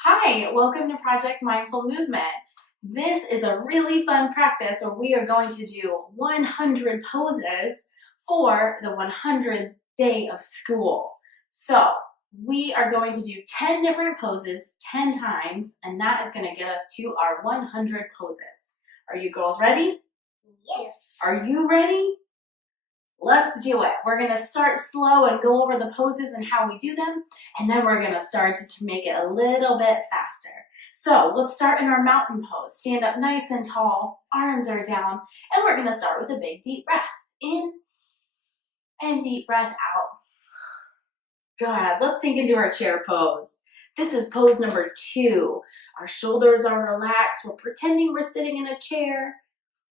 Hi, welcome to Project Mindful Movement. This is a really fun practice where we are going to do 100 poses for the 100th day of school. So we are going to do 10 different poses 10 times, and that is going to get us to our 100 poses. Are you girls ready? Yes. Are you ready? Let's do it. We're going to start slow and go over the poses and how we do them, and then we're going to start to make it a little bit faster. So let's start in our mountain pose. Stand up nice and tall, arms are down, and we're going to start with a big deep breath. In and deep breath out. Good. Let's sink into our chair pose. This is pose number 2. Our shoulders are relaxed. We're pretending we're sitting in a chair.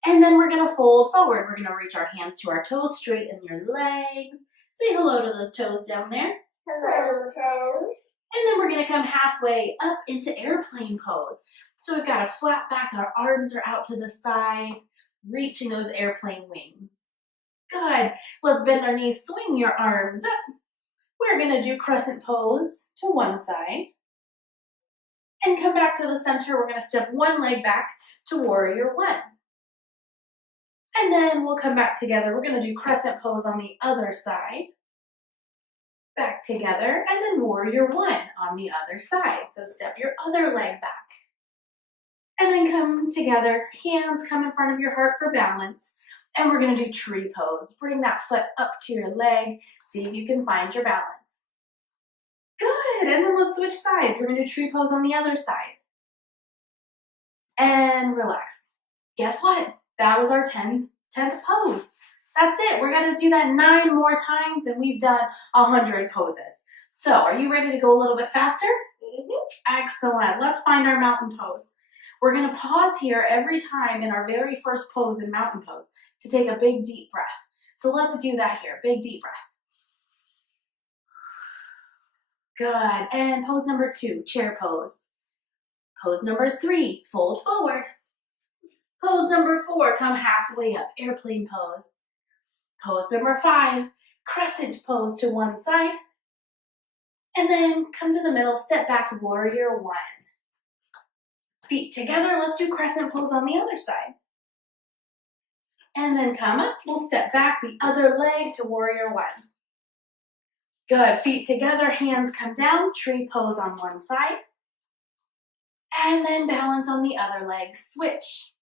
And then we're going to fold forward. We're going to reach our hands to our toes, straighten your legs. Say hello to those toes down there. Hello, toes. And then we're going to come halfway up into airplane pose. So we've got a flat back, our arms are out to the side, reaching those airplane wings. Good. Let's bend our knees, swing your arms up. We're going to do crescent pose to one side. And come back to the center. We're going to step one leg back to warrior one. And then we'll come back together. We're going to do crescent pose on the other side. Back together, and then warrior one on the other side. So step your other leg back. And then come together, hands come in front of your heart for balance. And we're going to do tree pose. Bring that foot up to your leg. See if you can find your balance. Good, and then let's switch sides. We're going to do tree pose on the other side. And relax. Guess what? That was our 10th pose. That's it. We're going to do that 9 more times, and we've done 100 poses. So are you ready to go a little bit faster? Mm-hmm. Excellent. Let's find our mountain pose. We're going to pause here every time in our very first pose in mountain pose to take a big deep breath. So let's do that here. Big deep breath. Good. And pose number 2, chair pose. Pose number 3, fold forward. Pose number 4, come halfway up, airplane pose. Pose number 5, crescent pose to one side. And then come to the middle, step back, warrior one. Feet together, let's do crescent pose on the other side. And then come up, we'll step back the other leg to warrior one. Good, feet together, hands come down, tree pose on one side. And then balance on the other leg, switch.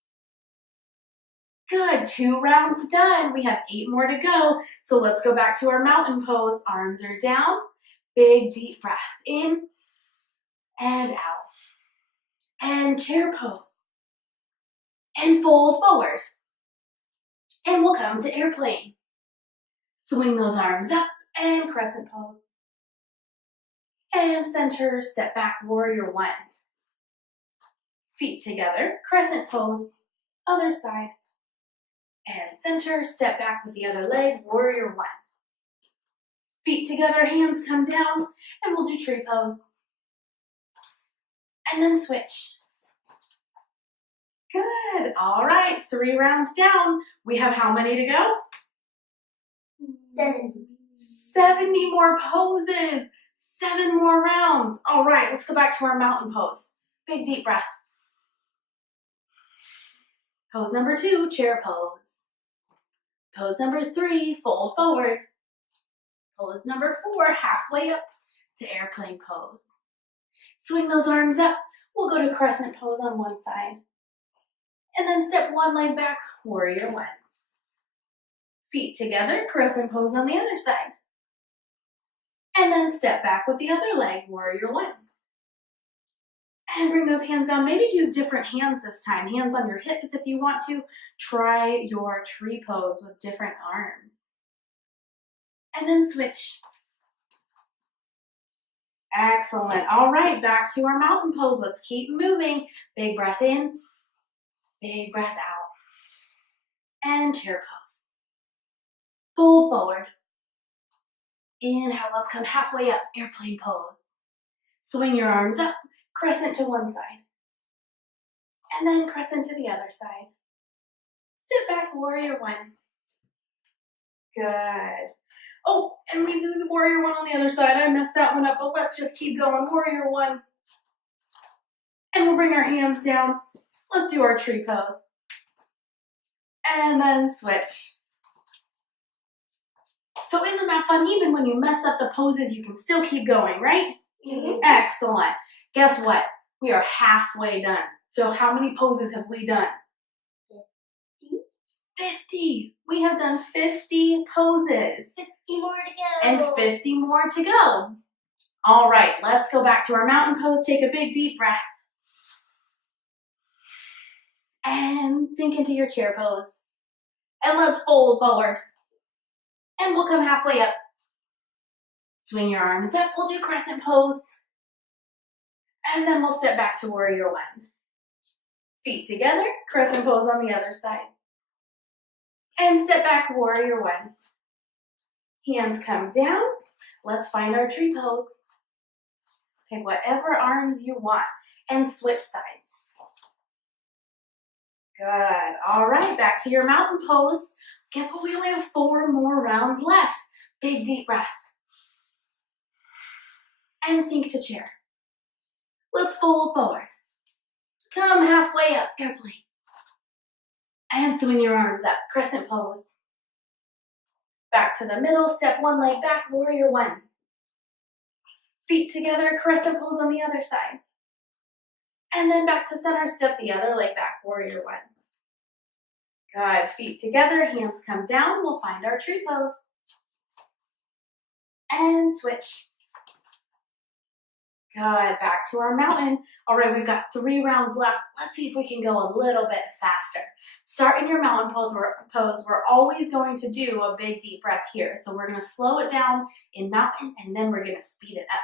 Good, 2 rounds done. We have 8 more to go. So let's go back to our mountain pose. Arms are down. Big deep breath in and out. And chair pose. And fold forward. And we'll come to airplane. Swing those arms up and crescent pose. And center, step back, warrior one. Feet together, crescent pose, other side. And center, step back with the other leg, warrior one. Feet together, hands come down, and we'll do tree pose. And then switch. Good. All right, 3 rounds down. We have how many to go? 70 more poses. 7 more rounds. All right, let's go back to our mountain pose. Big deep breath. Pose number 2, chair pose. Pose number 3, fold forward. Pose number 4, halfway up to airplane pose. Swing those arms up. We'll go to crescent pose on one side. And then step one leg back, warrior one. Feet together, crescent pose on the other side. And then step back with the other leg, warrior one. And bring those hands down. Maybe do different hands this time. Hands on your hips if you want to. Try your tree pose with different arms. And then switch. Excellent. All right, back to our mountain pose. Let's keep moving. Big breath in, big breath out. And chair pose. Fold forward. Inhale, let's come halfway up, airplane pose. Swing your arms up, crescent to one side. And then crescent to the other side. Step back, warrior one. Good. Oh, and we do the warrior one on the other side. I messed that one up, but let's just keep going. Warrior one. And we'll bring our hands down. Let's do our tree pose. And then switch. So isn't that fun? Even when you mess up the poses, you can still keep going, right? Mm-hmm. Excellent. Guess what? We are halfway done. So how many poses have we done? 50. We have done 50 poses. 50 more to go. And 50 more to go. All right, let's go back to our mountain pose. Take a big deep breath. And sink into your chair pose. And let's fold forward. And we'll come halfway up. Swing your arms up. We'll do crescent pose. And then we'll step back to warrior one. Feet together, crescent pose on the other side. And step back, warrior one. Hands come down. Let's find our tree pose. Pick whatever arms you want and switch sides. Good. All right, back to your mountain pose. Guess what? We only have 4 more rounds left. Big deep breath. And sink to chair. Let's fold forward. Come halfway up, airplane. And swing your arms up, crescent pose. Back to the middle, step one leg back, warrior one. Feet together, crescent pose on the other side. And then back to center, step the other leg back, warrior one. Good, feet together, hands come down, we'll find our tree pose. And switch. Good, back to our mountain. All right, we've got 3 rounds left. Let's see if we can go a little bit faster. Start in your mountain pose. We're always going to do a big deep breath here. So we're gonna slow it down in mountain and then we're gonna speed it up.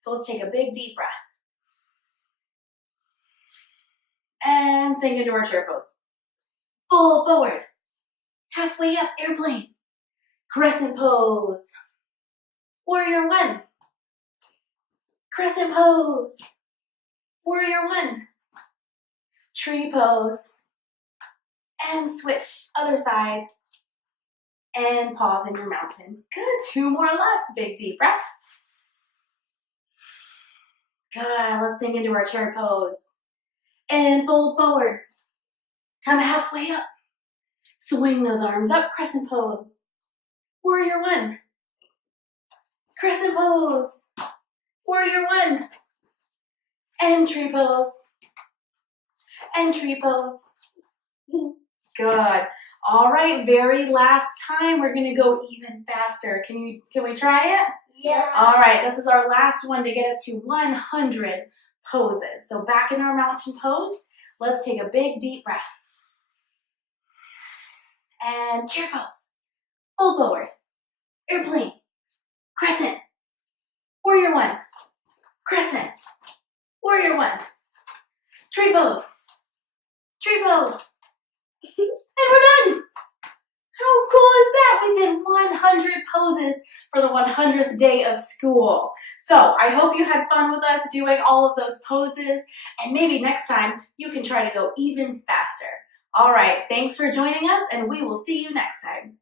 So let's take a big deep breath. And sink into our chair pose. Fold forward. Halfway up, airplane. Crescent pose. Warrior one. Crescent pose. Warrior one. Tree pose. And switch, other side. And pause in your mountain. Good, 2 more left. Big deep breath. Good, let's sink into our chair pose. And fold forward. Come halfway up. Swing those arms up, crescent pose. Warrior one. Crescent pose. Warrior one. And tree pose. And tree pose. Good. All right, very last time. We're gonna go even faster. Can we try it? Yeah. All right, this is our last one to get us to 100 poses. So back in our mountain pose, let's take a big deep breath. And chair pose. Fold forward. Airplane. Crescent. Warrior one. Crescent. Warrior one. Tree pose. Tree pose. And we're done. How cool is that? We did 100 poses for the 100th day of school. So I hope you had fun with us doing all of those poses, and maybe next time you can try to go even faster. All right, thanks for joining us, and we will see you next time.